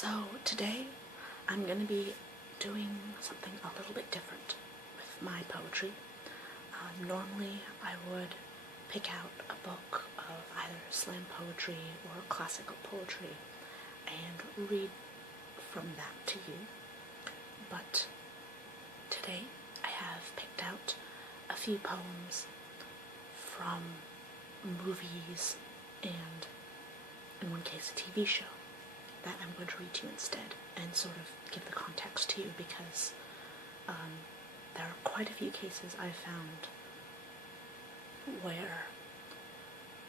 So today I'm going to be doing something a little bit different with my poetry. Normally I would pick out a book of either slam poetry or classical poetry and read from that to you. But today I have picked out a few poems from movies and, in one case, a TV show that I'm going to read to you instead and sort of give the context to you, because there are quite a few cases I've found where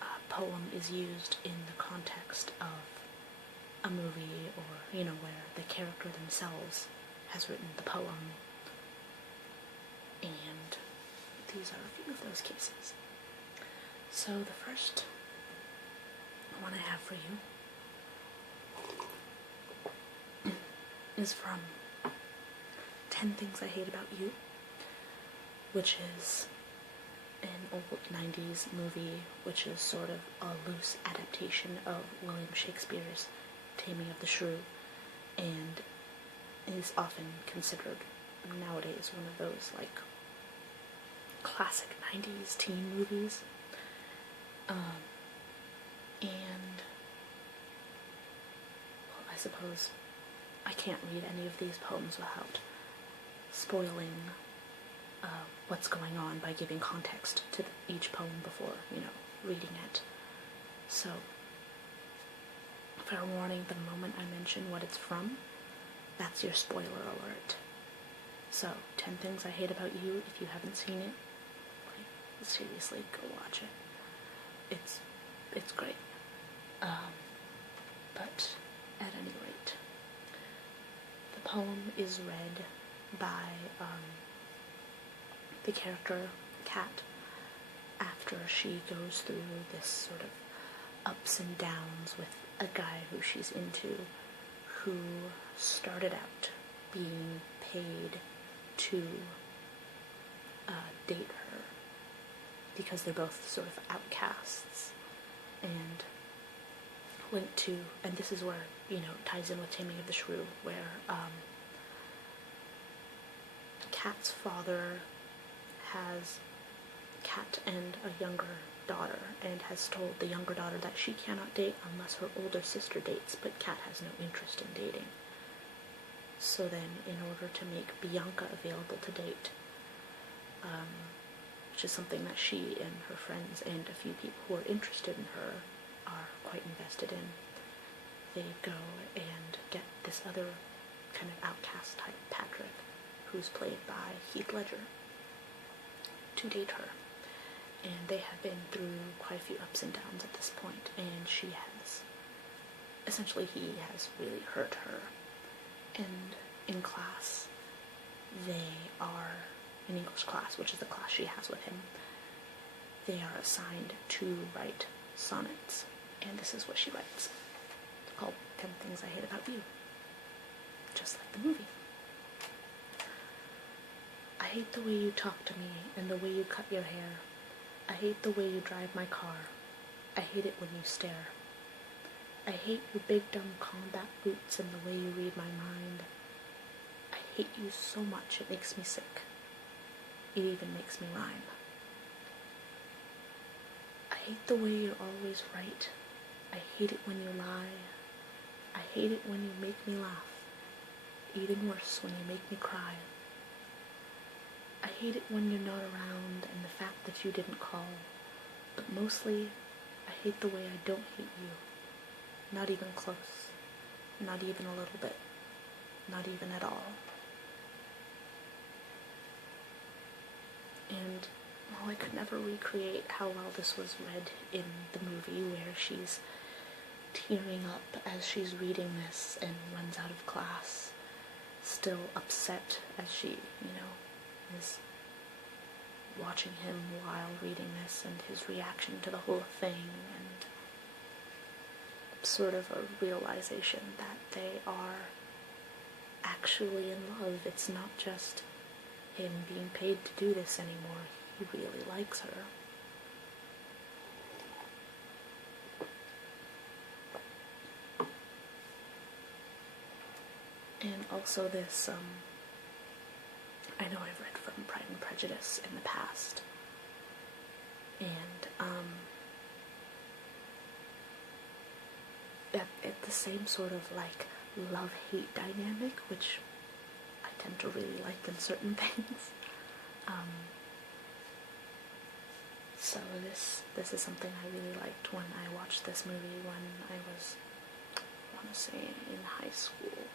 a poem is used in the context of a movie, or, where the character themselves has written the poem, and these are a few of those cases. So the first one I have for you is from 10 Things I Hate About You, which is an old 90s movie, which is sort of a loose adaptation of William Shakespeare's Taming of the Shrew, and is often considered nowadays one of those, like, classic 90s teen movies. And, well, I suppose I can't read any of these poems without spoiling what's going on by giving context to each poem before, reading it. So, fair warning, the moment I mention what it's from, that's your spoiler alert. So, 10 Things I Hate About You. If you haven't seen it, like, seriously, go watch it. It's great. But at any rate, the poem is read by the character Kat after she goes through this sort of ups and downs with a guy who she's into, who started out being paid to date her because they're both sort of outcasts, and went to, and this is where, it ties in with Taming of the Shrew, where Kat's father has Kat and a younger daughter, and has told the younger daughter that she cannot date unless her older sister dates, but Kat has no interest in dating. So then, in order to make Bianca available to date, which is something that she and her friends and a few people who are interested in her are quite invested in, they go and get this other kind of outcast type, Patrick, who's played by Heath Ledger, to date her. And they have been through quite a few ups and downs at this point, and he has really hurt her. And in class, in English class, which is the class she has with him, they are assigned to write sonnets, and this is what she writes. It's called 10 Things I Hate About You, just like the movie. I hate the way you talk to me and the way you cut your hair. I hate the way you drive my car. I hate it when you stare. I hate your big dumb combat boots and the way you read my mind. I hate you so much it makes me sick. It even makes me rhyme. I hate the way you're always right. I hate it when you lie. I hate it when you make me laugh. Even worse, when you make me cry. I hate it when you're not around and the fact that you didn't call. But mostly, I hate the way I don't hate you. Not even close. Not even a little bit. Not even at all. And while I could never recreate how well this was read in the movie, where she's tearing up as she's reading this and runs out of class, still upset as she, is watching him while reading this, and his reaction to the whole thing, and sort of a realization that they are actually in love. It's not just him being paid to do this anymore. He really likes her. And also this, I know I've read from Pride and Prejudice in the past, and at the same sort of like love-hate dynamic, which I tend to really like in certain things. So this is something I really liked when I watched this movie when I was, I want to say, in high school.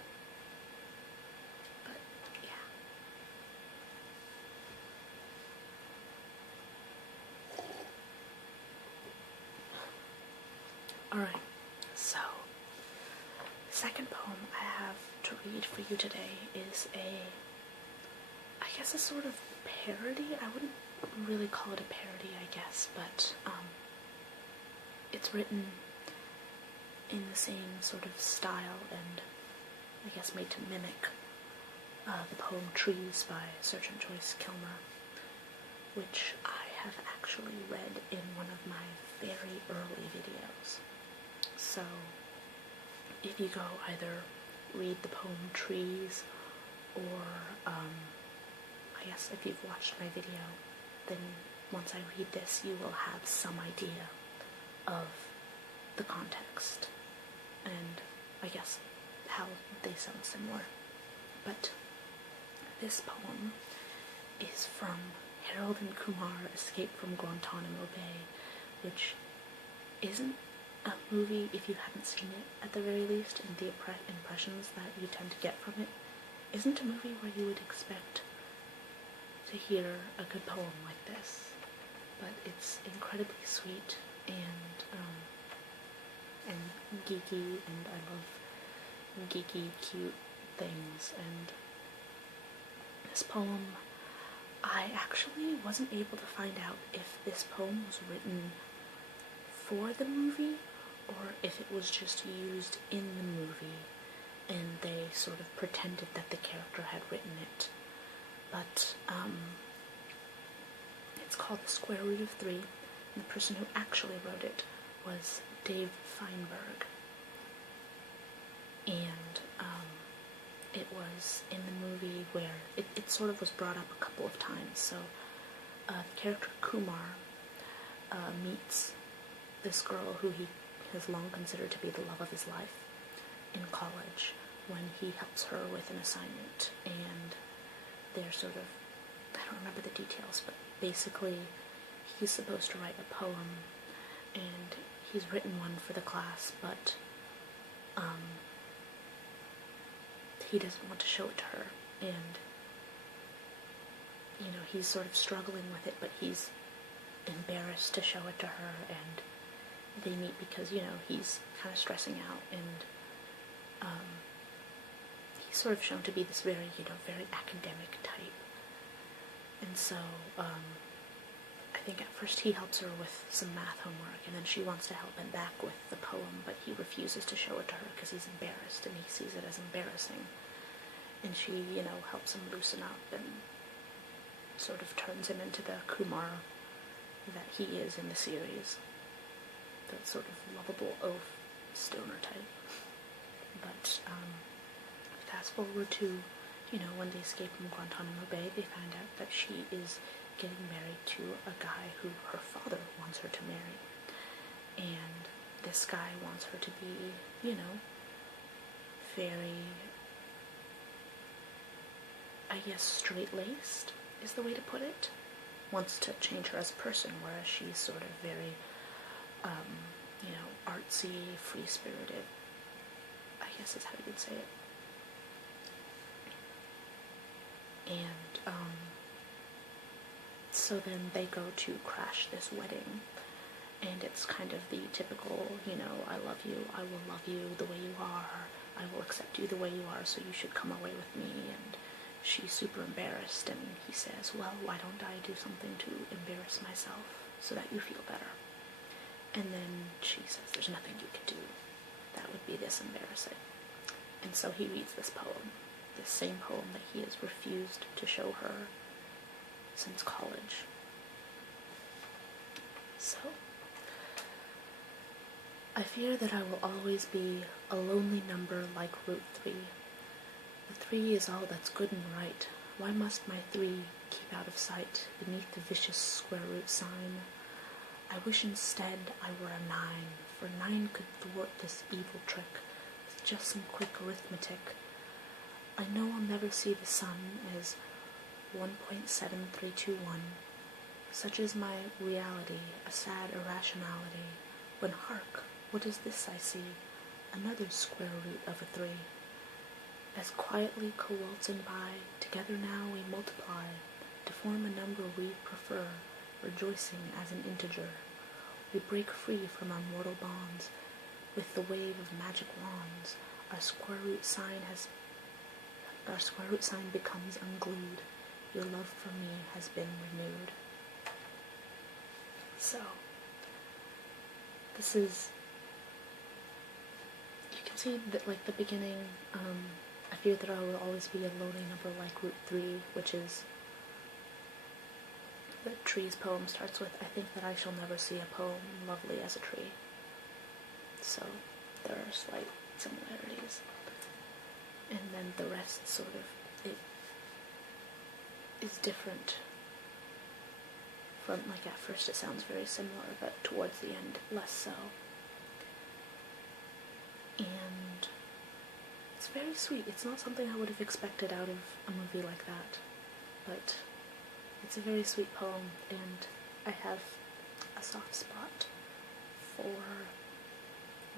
But yeah. Alright, so the second poem I have to read for you today is I guess a sort of parody. I wouldn't really call it a parody, I guess, but it's written in the same sort of style and I guess made to mimic the poem Trees by Sergeant Joyce Kilmer, which I have actually read in one of my very early videos. So if you go either read the poem Trees or I guess if you've watched my video, then once I read this you will have some idea of the context and I guess how they sound similar. But this poem is from Harold and Kumar, Escape from Guantanamo Bay, which isn't a movie, if you haven't seen it at the very least, and the impressions that you tend to get from it, isn't a movie where you would expect to hear a good poem like this. But it's incredibly sweet and geeky, and I love geeky, cute things. And this poem, I actually wasn't able to find out if this poem was written for the movie or if it was just used in the movie and they sort of pretended that the character had written it. But it's called The Square Root of Three, and the person who actually wrote it was Dave Feinberg. And it was in the movie where it sort of was brought up a couple of times. So the character Kumar meets this girl who he has long considered to be the love of his life in college when he helps her with an assignment, and they're sort of, I don't remember the details, but basically he's supposed to write a poem and he's written one for the class, but he doesn't want to show it to her, and you know, he's sort of struggling with it, but he's embarrassed to show it to her, and they meet because, you know, he's kind of stressing out, and he's sort of shown to be this very, you know, very academic type. And so I think at first he helps her with some math homework, and then she wants to help him back with the poem, but he refuses to show it to her because he's embarrassed, and he sees it as embarrassing. And she, you know, helps him loosen up and sort of turns him into the Kumar that he is in the series. That sort of lovable oaf stoner type. But fast forward to, you know, when they escape from Guantanamo Bay, they find out that she is getting married to a guy who her father wants her to marry. And this guy wants her to be, you know, very, I guess, straight-laced is the way to put it. Wants to change her as a person, whereas she's sort of very, you know, artsy, free-spirited, I guess is how you would say it. And, so then they go to crash this wedding, and it's kind of the typical, you know, I love you, I will love you the way you are, I will accept you the way you are, so you should come away with me. And she's super embarrassed, and he says, well, why don't I do something to embarrass myself so that you feel better? And then she says, there's nothing you can do that would be this embarrassing. And so he reads this poem, this same poem that he has refused to show her since college. So, I fear that I will always be a lonely number like Route 3, The 3 is all that's good and right. Why must my 3 keep out of sight beneath the vicious square root sign? I wish instead I were a 9, for 9 could thwart this evil trick with just some quick arithmetic. I know I'll never see the sun as 1.7321. Such is my reality, a sad irrationality, when hark, what is this I see? Another square root of a 3. As quietly co-waltzing by, together now we multiply, to form a number we prefer, rejoicing as an integer. We break free from our mortal bonds, with the wave of magic wands. Our square root sign becomes unglued. Your love for me has been renewed. So, this is, you can see that, like, the beginning, I fear that I will always be a lonely number like root 3, which is the tree's poem starts with, I think that I shall never see a poem lovely as a tree. So, there are slight similarities. And then the rest sort of, it is different from, like, at first it sounds very similar, but towards the end, less so. And it's very sweet. It's not something I would have expected out of a movie like that, but it's a very sweet poem, and I have a soft spot for,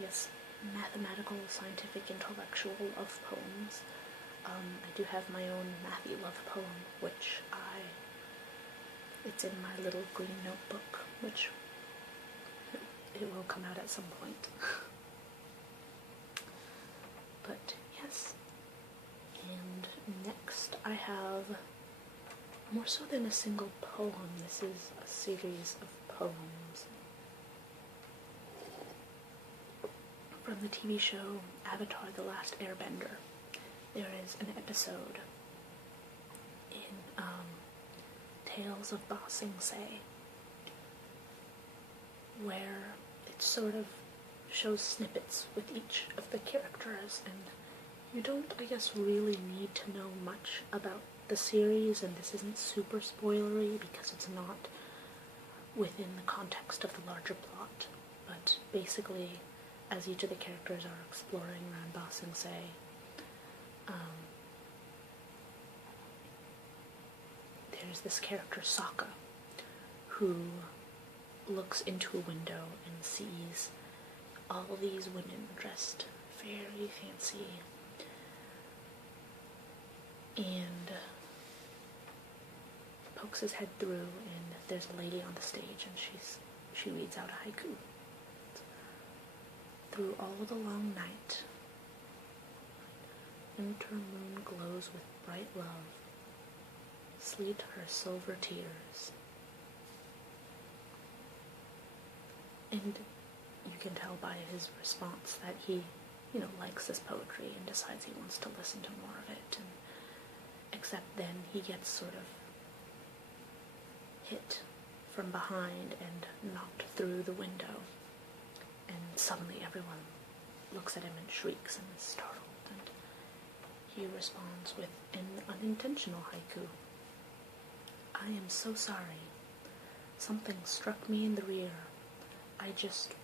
yes, mathematical, scientific, intellectual love poems. I do have my own mathy love poem, which it's in my little green notebook, which it will come out at some point. But yes, and next I have, more so than a single poem, this is a series of poems from the TV show Avatar: The Last Airbender. There is an episode in Tales of Ba Sing Se where it sort of shows snippets with each of the characters, and you don't, I guess, really need to know much about the series, and this isn't super spoilery because it's not within the context of the larger plot, but basically, as each of the characters are exploring around Ba Sing Se, there's this character, Sokka, who looks into a window and sees all these women dressed very fancy, and pokes his head through, and there's a lady on the stage, and she reads out a haiku. Through all the long night, winter moon glows with bright love, sleet her silver tears. And you can tell by his response that he, likes this poetry and decides he wants to listen to more of it. And except then he gets sort of hit from behind and knocked through the window. And suddenly everyone looks at him and shrieks and is startled. And he responds with an unintentional haiku. I am so sorry. Something struck me in the rear. I just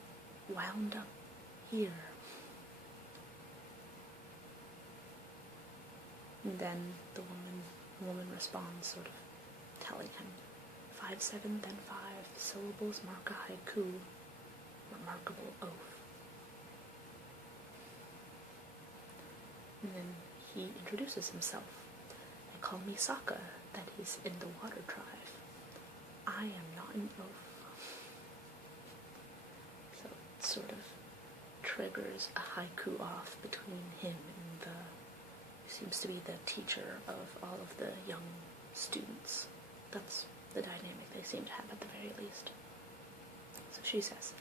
wound up here. And then the woman responds, sort of telling him, 5, 7, then 5 syllables mark a haiku, remarkable oath. And then he introduces himself. They call me Sokka, that is in the water tribe. I am not an oaf. So it sort of triggers a haiku-off between him and who seems to be the teacher of all of the young students. That's the dynamic they seem to have at the very least. So she says,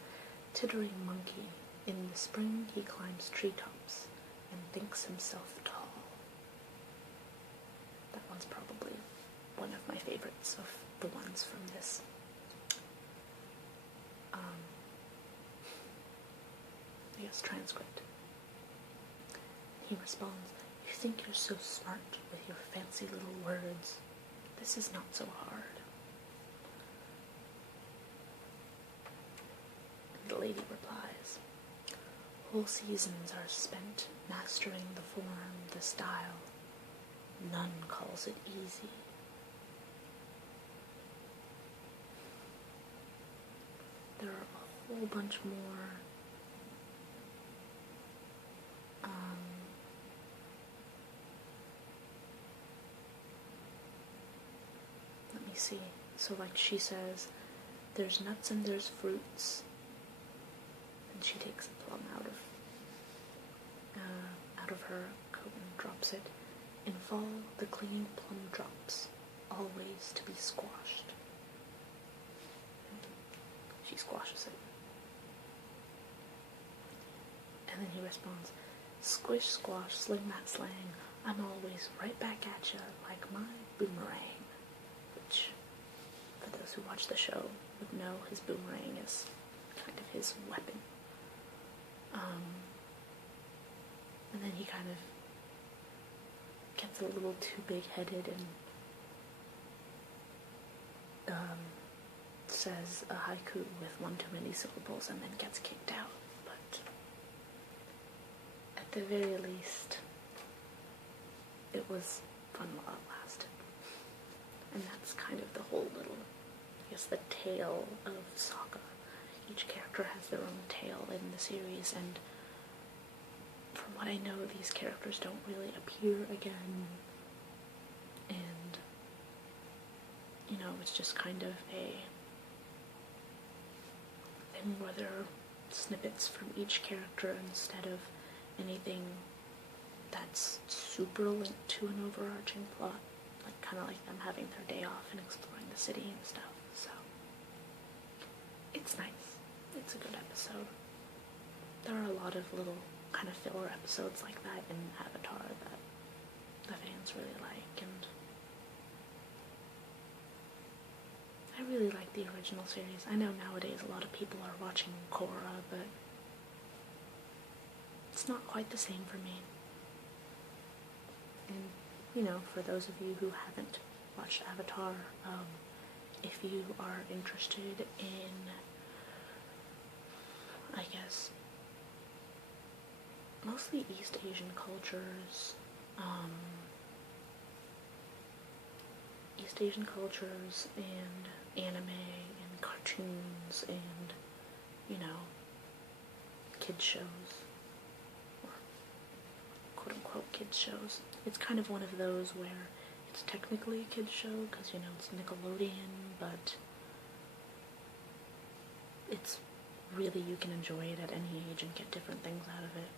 tittering monkey, in the spring he climbs treetops and thinks himself tall. That one's probably one of my favorites of the ones from this. transcript. He responds, you You think you're so smart with your fancy little words. This is not so hard. And the lady replies, whole seasons are spent mastering the form, the style. None calls it easy. There are a whole bunch more let me see. So like she says, there's nuts and there's fruits. And she takes a plum out of her coat and drops it. In fall, the clean plum drops, always to be squashed. She squashes it. And then he responds, squish, squash, sling that slang. I'm always right back at ya like my boomerang. Which, for those who watch the show, would know his boomerang is kind of his weapon. And then he kind of gets a little too big-headed and says a haiku with one too many syllables and then gets kicked out. But at the very least, it was fun while it lasted. And that's kind of the whole little, I guess, the tale of Saga. Each character has their own tale in the series, and from what I know, these characters don't really appear again, and, you know, it's just kind of a thing where there are snippets from each character instead of anything that's super linked to an overarching plot, like kind of like them having their day off and exploring the city and stuff. So it's nice. It's a good episode. There are a lot of little kind of filler episodes like that in Avatar that the fans really like, and I really like the original series. I know nowadays a lot of people are watching Korra, but it's not quite the same for me. And, you know, for those of you who haven't watched Avatar, if you are interested in, I guess, mostly East Asian cultures, and anime and cartoons and, you know, kids shows, or quote-unquote kids shows. It's kind of one of those where it's technically a kids show because, you know, it's Nickelodeon, but it's really, you can enjoy it at any age and get different things out of it.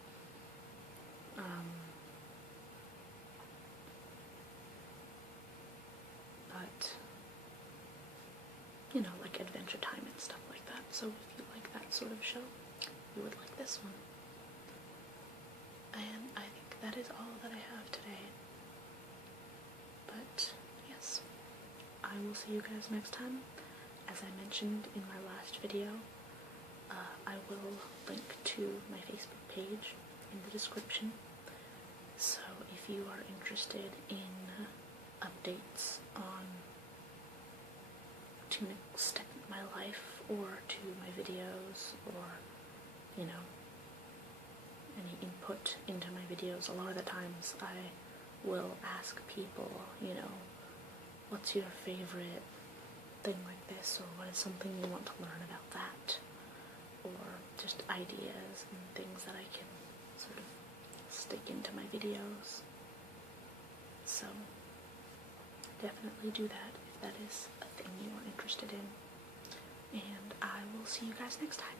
But, you know, like Adventure Time and stuff like that. So if you like that sort of show, you would like this one. And I think that is all that I have today. But, yes, I will see you guys next time. As I mentioned in my last video, I will link to my Facebook page in the description. So if you are interested in updates on to next step in my life, or to my videos, or, you know, any input into my videos, a lot of the times I will ask people, you know, what's your favorite thing like this, or what is something you want to learn about that, or just ideas and things that I can sort of stick into my videos. So definitely do that if that is a thing you are interested in, and I will see you guys next time.